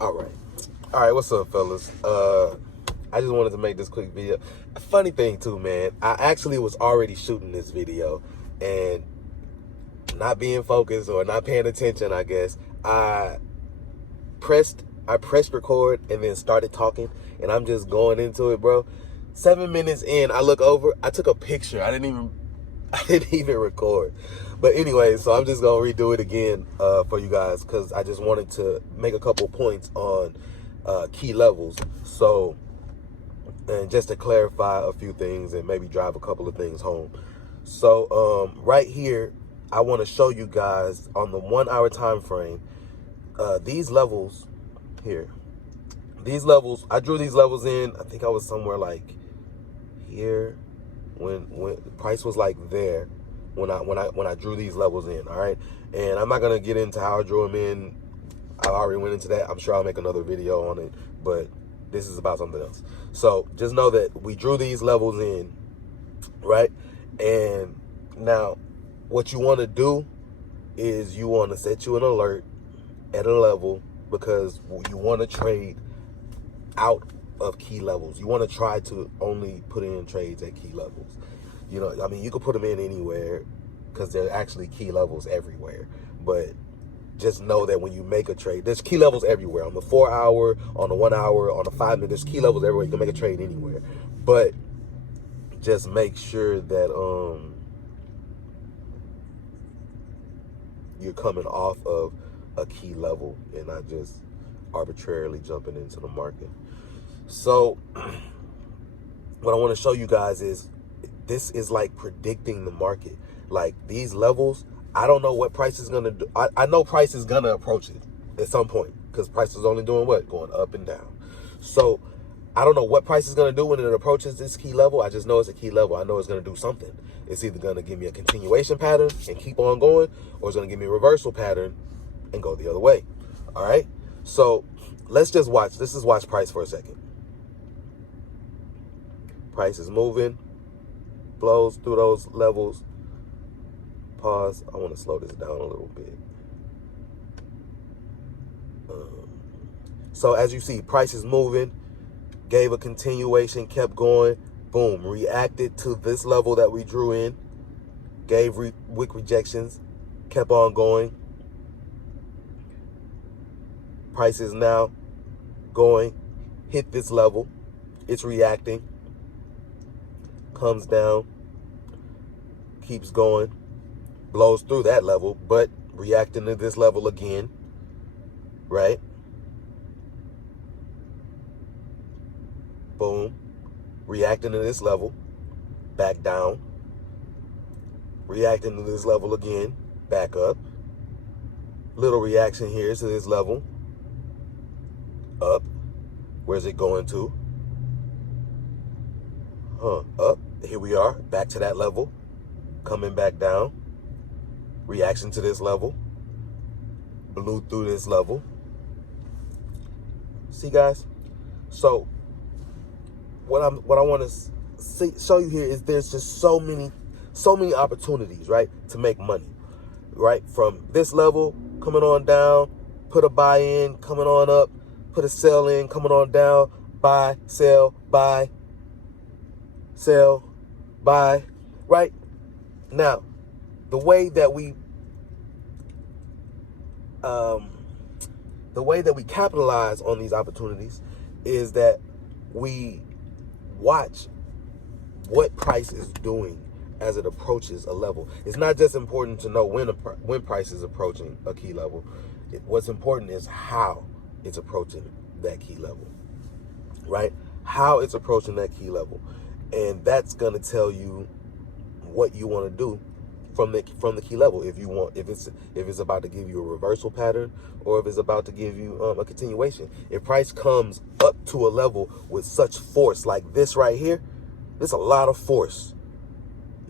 All right. All right, what's up, fellas? I just wanted to make this quick video. A funny thing, too, man. I actually was already shooting this video and not being focused or not paying attention, I guess. I pressed record and then started talking, and I'm just going into it, bro. 7 minutes in, I look over. I took a picture. I didn't even record. But anyway, so I'm just gonna redo it again for you guys because I just wanted to make a couple points on key levels. So, and just to clarify a few things and maybe drive a couple of things home. So right here, I want to show you guys on the 1 hour time frame, these levels here. These levels, I drew these levels in, I think I was somewhere like here when the price was like there when I drew these levels in. All right, and I'm not gonna get into how I drew them in. I already went into that. I'm sure I'll make another video on it, but this is about something else. So just know that we drew these levels in, right? And now what you want to do is you want to set you an alert at a level because you want to trade out of key levels. You want to try to only put in trades at key levels. You know, I mean, you can put them in anywhere because they're actually key levels everywhere. But just know that when you make a trade, there's key levels everywhere. On the 4 hour, on the 1 hour, on the 5 minute, there's key levels everywhere. You can make a trade anywhere. But just make sure that you're coming off of a key level and not just arbitrarily jumping into the market. So what I want to show you guys is this is like predicting the market. Like these levels, I don't know what price is going to do. I know price is going to approach it at some point because price is only doing what? Going up and down. So I don't know what price is going to do when it approaches this key level. I just know it's a key level. I know it's going to do something. It's either going to give me a continuation pattern and keep on going, or it's going to give me a reversal pattern and go the other way. All right. So let's just watch. Let's just watch price for a second. Price is moving, blows through those levels. Pause. I want to slow this down a little bit. So as you see, price is moving, gave a continuation, kept going, boom, reacted to this level that we drew in, gave wick rejections, kept on going. Price is now going, hit this level, it's reacting, comes down, keeps going, blows through that level, but reacting to this level again, right? Boom, reacting to this level, back down, reacting to this level again, back up, little reaction here to this level, up. Where's it going to? Up. Here we are, back to that level, coming back down, reaction to this level, blew through this level. See, guys? So what I want to show you here is there's just so many opportunities, right, to make money, right? From this level coming on down, put a buy in, coming on up, put a sell in, coming on down, buy, sell, buy, sell, buy, right? Now, the way that we capitalize on these opportunities is that we watch what price is doing as it approaches a level. It's not just important to know when price is approaching a key level. What's important is how it's approaching that key level, right? How it's approaching that key level. And that's going to tell you what you want to do from the key level. If it's about to give you a reversal pattern, or if it's about to give you a continuation. If price comes up to a level with such force like this right here, there's a lot of force.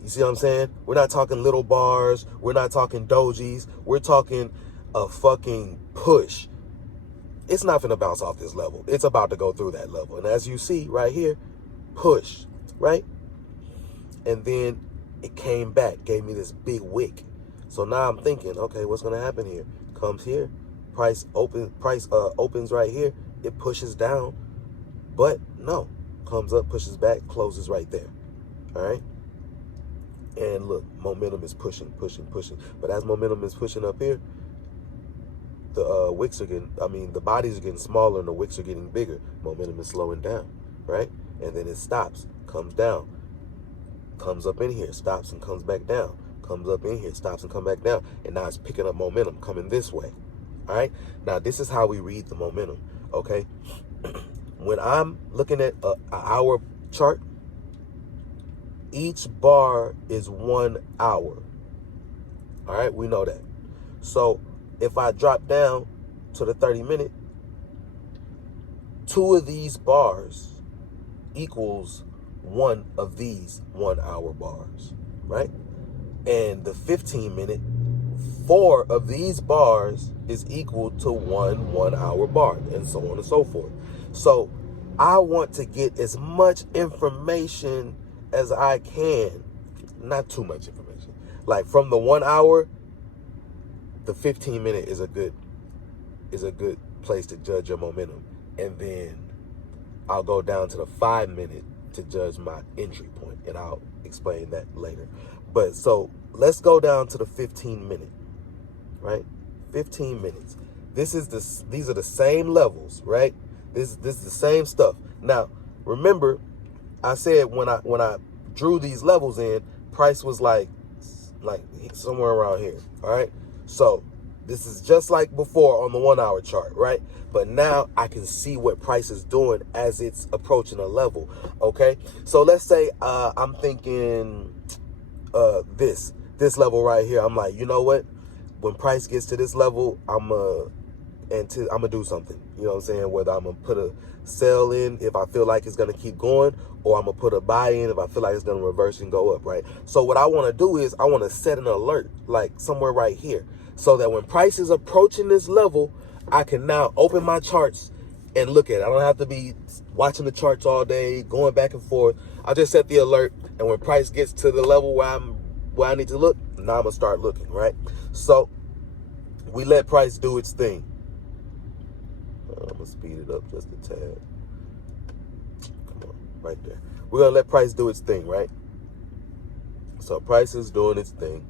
You see what I'm saying? We're not talking little bars. We're not talking dojis. We're talking a fucking push. It's not gonna bounce off this level. It's about to go through that level. And as you see right here, push, right? And then it came back, gave me this big wick. So now I'm thinking, okay, what's gonna happen here? Comes here, Price opens right here. It pushes down, but no, comes up, pushes back, closes right there. All right. And look, momentum is pushing. But as momentum is pushing up here, the wicks are the bodies are getting smaller and the wicks are getting bigger. Momentum is slowing down, right? And then it stops, comes down, comes up in here, stops and comes back down, comes up in here, stops and come back down. And now it's picking up momentum, coming this way. All right. Now this is how we read the momentum. Okay. When I'm looking at an hour chart, each bar is 1 hour. All right, we know that. So if I drop down to the 30-minute, 2 of these bars equals 1 of these 1 hour bars, right? And the 15-minute, 4 of these bars is equal to 1 hour bar, and so on and so forth. So I want to get as much information as I can, not too much information. Like from the 1 hour, the 15-minute is a good place to judge your momentum. And then I'll go down to the 5-minute to judge my entry point, and I'll explain that later. But so let's go down to the 15-minute, right? 15 minutes. These are the same levels, right? This is the same stuff. Now, remember, I said when I drew these levels in, price was like somewhere around here. All right. So this is just like before on the 1 hour chart, right? But now I can see what price is doing as it's approaching a level. Okay. So let's say I'm thinking this level right here. I'm like, you know what? When price gets to this level, I'm gonna do something. You know what I'm saying? Whether I'm gonna put a sell in if I feel like it's gonna keep going, or I'm gonna put a buy in if I feel like it's gonna reverse and go up, right? So what I want to do is I want to set an alert like somewhere right here, so that when price is approaching this level, I can now open my charts and look at it. I don't have to be watching the charts all day, going back and forth. I just set the alert, and when price gets to the level where I need to look, now I'm gonna start looking, right? So we let price do its thing. I'm gonna speed it up just a tad. Come on, right there. We're gonna let price do its thing, right? So price is doing its thing,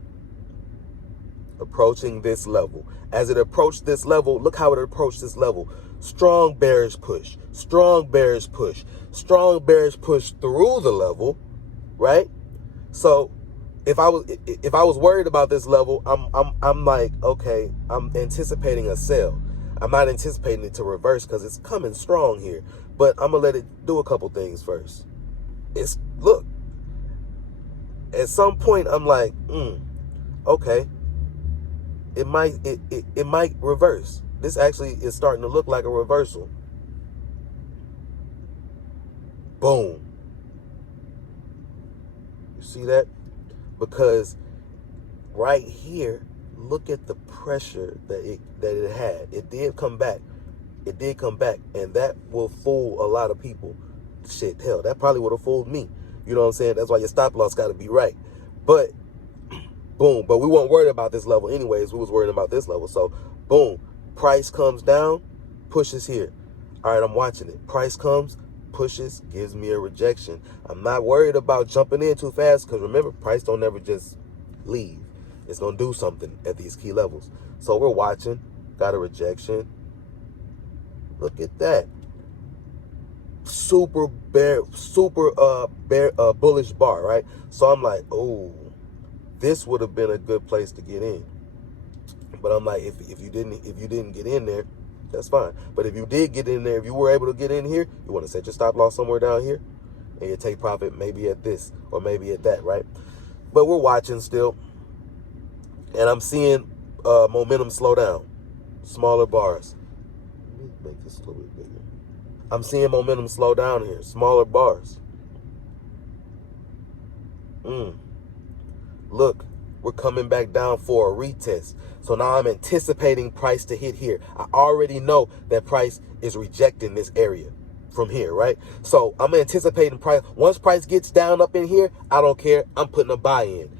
approaching this level. As it approached this level, look how it approached this level. Strong bearish push, strong bearish push, strong bearish push through the level, right? So if I was worried about this level, I'm like, okay, I'm anticipating a sell. I'm not anticipating it to reverse because it's coming strong here. But I'm gonna let it do a couple things first. Look. At some point, I'm like, okay. It might reverse. This actually is starting to look like a reversal. Boom. You see that? Because right here, look at the pressure that it had. It did come back. And that will fool a lot of people. Shit, hell, that probably would have fooled me. You know what I'm saying? That's why your stop loss got to be right. But boom. But we weren't worried about this level anyways. We was worried about this level. So boom. Price comes down, pushes here. All right, I'm watching it. Price comes, pushes, gives me a rejection. I'm not worried about jumping in too fast because remember, price don't never just leave. It's going to do something at these key levels. So we're watching. Got a rejection. Look at that. Super bullish bar, right? So I'm like, oh, this would have been a good place to get in. But I'm like, if you didn't get in there, that's fine. But if you did get in there, if you were able to get in here, you want to set your stop loss somewhere down here, and you take profit maybe at this or maybe at that, right? But we're watching still, and I'm seeing momentum slow down, smaller bars. Let me make this a little bit bigger. I'm seeing momentum slow down here, smaller bars. Look, we're coming back down for a retest. So now I'm anticipating price to hit here. I already know that price is rejecting this area from here, right? So I'm anticipating price. Once price gets down up in here, I don't care. I'm putting a buy in.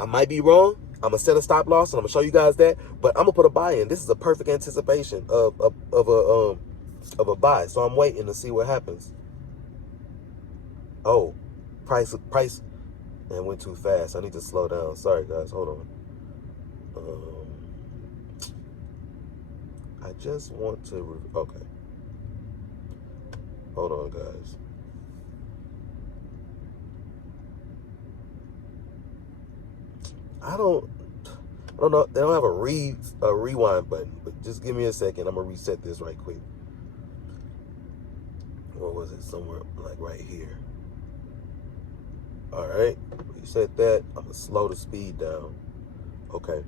I might be wrong. I'm gonna set a stop loss, and I'm gonna show you guys that. But I'm gonna put a buy in. This is a perfect anticipation of a buy. So I'm waiting to see what happens. Oh, price, and went too fast. I need to slow down. Sorry guys, hold on. I just want to, okay. Hold on guys. I don't know. They don't have a rewind button, but just give me a second. I'm gonna reset this right quick. Where was it? Somewhere like right here. All right, reset that. I'm gonna slow the speed down. Okay.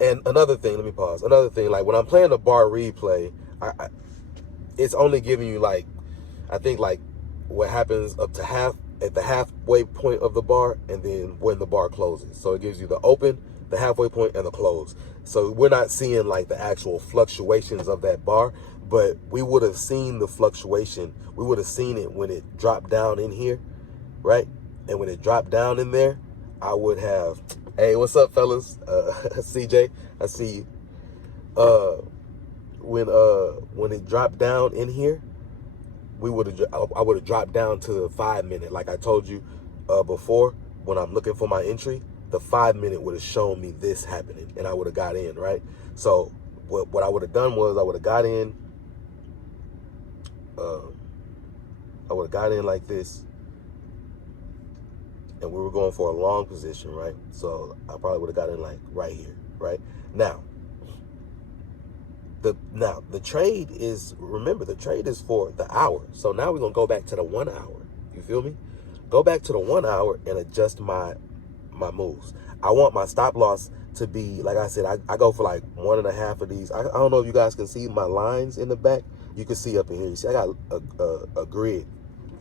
And another thing, let me pause. Another thing, like when I'm playing the bar replay, it's only giving you like, I think like what happens up to at the halfway point of the bar, and then when the bar closes. So it gives you the open, the halfway point, and the close. So we're not seeing like the actual fluctuations of that bar, but we would have seen the fluctuation. We would have seen it when it dropped down in here, right? And when it dropped down in there, I would have, hey, what's up, fellas? CJ, I see you. When it dropped down in here, I would have dropped down to the 5 minute, like I told you before. When I'm looking for my entry, the 5 minute would have shown me this happening, and I would have got in, right? So what I would have done was I would have got in. I would have got in like this, and we were going for a long position, right? So I probably would have got in like right here, right? Now the trade is, remember, the trade is for the hour. So now we're gonna go back to the 1 hour. You feel me? Go back to the 1 hour and adjust my moves. I want my stop loss to be, like I said, I go for like 1.5 of these. I don't know if you guys can see my lines in the back. You can see up in here. You see, I got a grid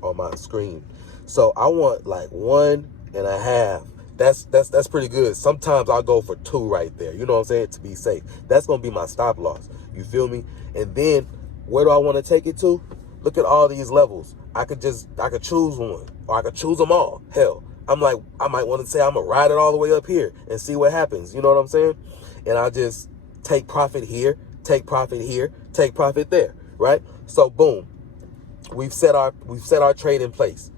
on my screen. So I want like 1.5. That's pretty good. Sometimes I'll go for 2 right there. You know what I'm saying? To be safe. That's gonna be my stop loss. You feel me? And then where do I want to take it to? Look at all these levels. I could choose one, or I could choose them all. Hell, I might want to say I'm gonna ride it all the way up here and see what happens. You know what I'm saying? And I'll just take profit here, take profit here, take profit there, right? So boom, we've set our trade in place.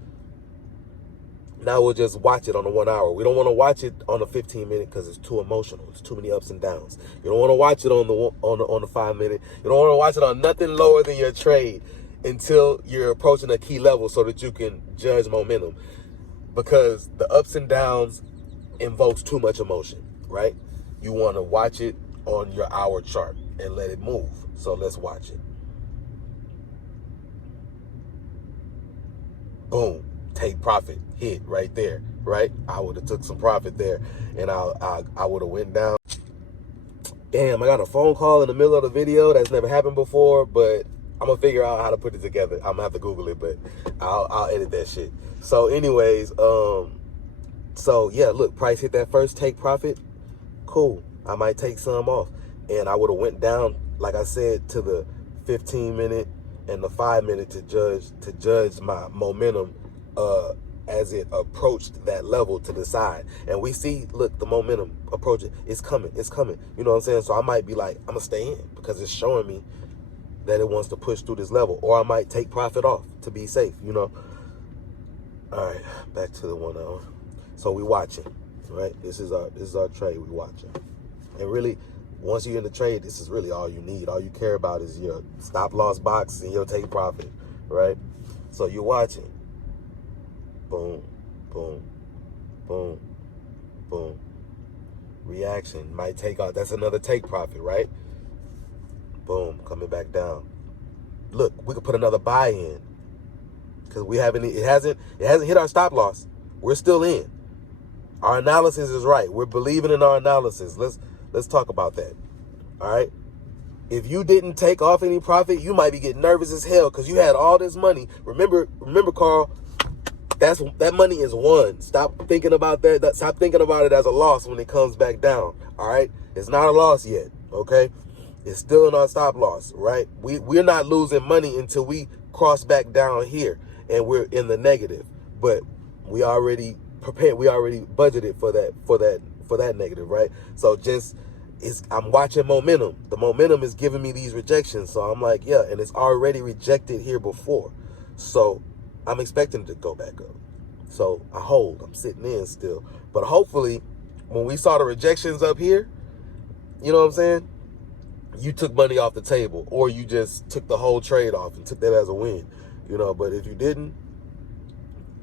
Now we'll just watch it on the 1 hour. We don't want to watch it on the 15 minute because it's too emotional. It's too many ups and downs. You don't want to watch it on the 5 minute. You don't want to watch it on nothing lower than your trade until you're approaching a key level so that you can judge momentum. Because the ups and downs invokes too much emotion, right? You want to watch it on your hour chart and let it move. So let's watch it. Boom. Take profit, hit right there, right? I would have took some profit there, and I would have went down. Damn, I got a phone call in the middle of the video. That's never happened before, but I'm gonna figure out how to put it together. I'm gonna have to Google it, but I'll edit that shit. So anyways, so yeah, look, price hit that first take profit. Cool. I might take some off, and I would have went down, like I said, to the 15 minute and the 5 minute to judge my momentum as it approached that level to the side. And we see, look, the momentum approaching. It's coming. You know what I'm saying? So I might be like, I'm gonna stay in because it's showing me that it wants to push through this level, or I might take profit off to be safe, you know. All right, back to the 1 hour. So we watching, right? This is our trade. We watching, and really, once you're in the trade, this is really all you need. All you care about is your stop loss box and your take profit, right? So you're watching. Boom, boom, boom, boom. Reaction might take out. That's another take profit, right? Boom, coming back down. Look, we could put another buy in because it hasn't hit our stop loss. We're still in. Our analysis is right. We're believing in our analysis. Let's talk about that. All right. If you didn't take off any profit, you might be getting nervous as hell because you had all this money. Remember, Carl. That money is won. Stop thinking about that. Stop thinking about it as a loss when it comes back down. All right. It's not a loss yet. Okay. It's still in our stop loss, right? We're not losing money until we cross back down here and we're in the negative. But we already prepared. We already budgeted for that negative, right? So I'm watching momentum. The momentum is giving me these rejections. So I'm like, yeah, and it's already rejected here before. So I'm expecting it to go back up. So I hold. I'm sitting in still. But hopefully, when we saw the rejections up here, you know what I'm saying? You took money off the table, or you just took the whole trade off and took that as a win, you know. But if you didn't,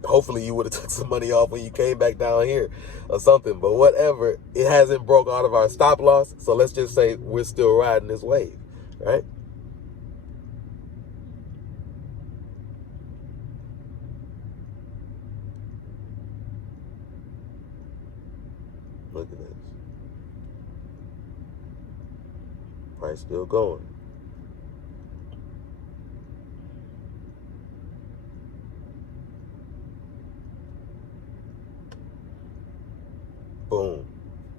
hopefully you would have took some money off when you came back down here or something. But whatever, it hasn't broke out of our stop loss. So let's just say we're still riding this wave, right? Look at this. Price still going. Boom.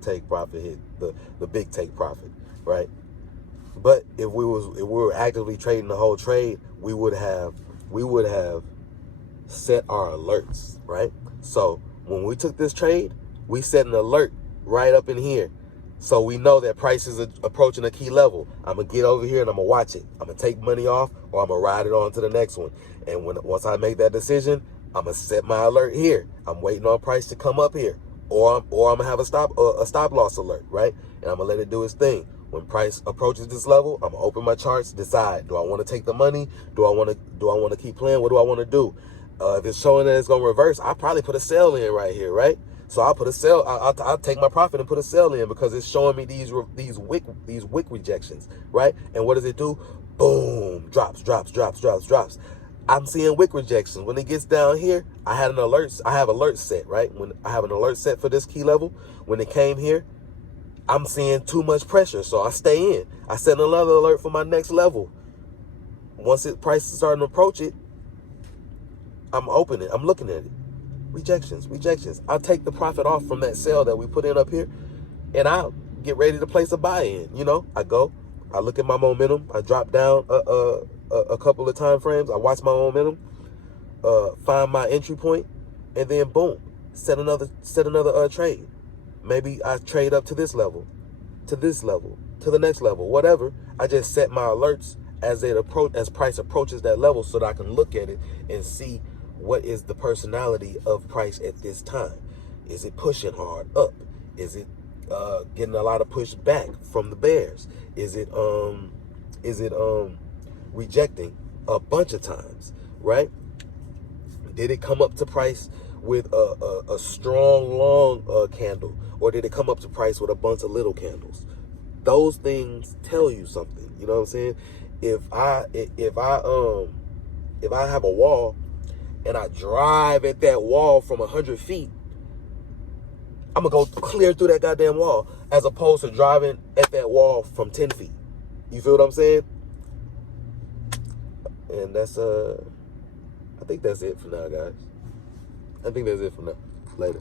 Take profit hit. The big take profit, right? But if we were actively trading the whole trade, we would have set our alerts, right? So when we took this trade, we set an alert right up in here. So we know that price is approaching a key level. I'm going to get over here and I'm going to watch it. I'm going to take money off, or I'm going to ride it on to the next one. And once I make that decision, I'm going to set my alert here. I'm waiting on price to come up here. Or I'm going to have a stop loss alert, right? And I'm going to let it do its thing. When price approaches this level, I'm going to open my charts, decide, do I want to take the money? Do I want to keep playing? What do I want to do? If it's showing that it's going to reverse, I'll probably put a sell in right here, right? So I'll put a sell. I'll take my profit and put a sell in, because it's showing me these wick rejections, right? And what does it do? Boom, drops. I'm seeing wick rejections. When it gets down here, I have alerts set, right? When I have an alert set for this key level, when it came here, I'm seeing too much pressure, so I stay in. I set another alert for my next level. Once price is starting to approach it, I'm opening. I'm looking at it. Rejections. I'll take the profit off from that sell that we put in up here, and I'll get ready to place a buy in. You know, I look at my momentum. I drop down a couple of time frames. I watch my momentum, find my entry point, and then boom, set another trade. Maybe I trade up to this level, to the next level, whatever. I just set my alerts as price approaches that level, so that I can look at it and see what is the personality of price at this time. Is it pushing hard up? Is it getting a lot of push back from the bears? Is it rejecting a bunch of times, right? Did it come up to price with a strong long candle, or did it come up to price with a bunch of little candles? Those things tell you something. You know what I'm saying? If I have a wall and I drive at that wall from 100 feet, I'm going to go clear through that goddamn wall, as opposed to driving at that wall from 10 feet. You feel what I'm saying? And that's, I think that's it for now, guys. I think that's it for now. Later.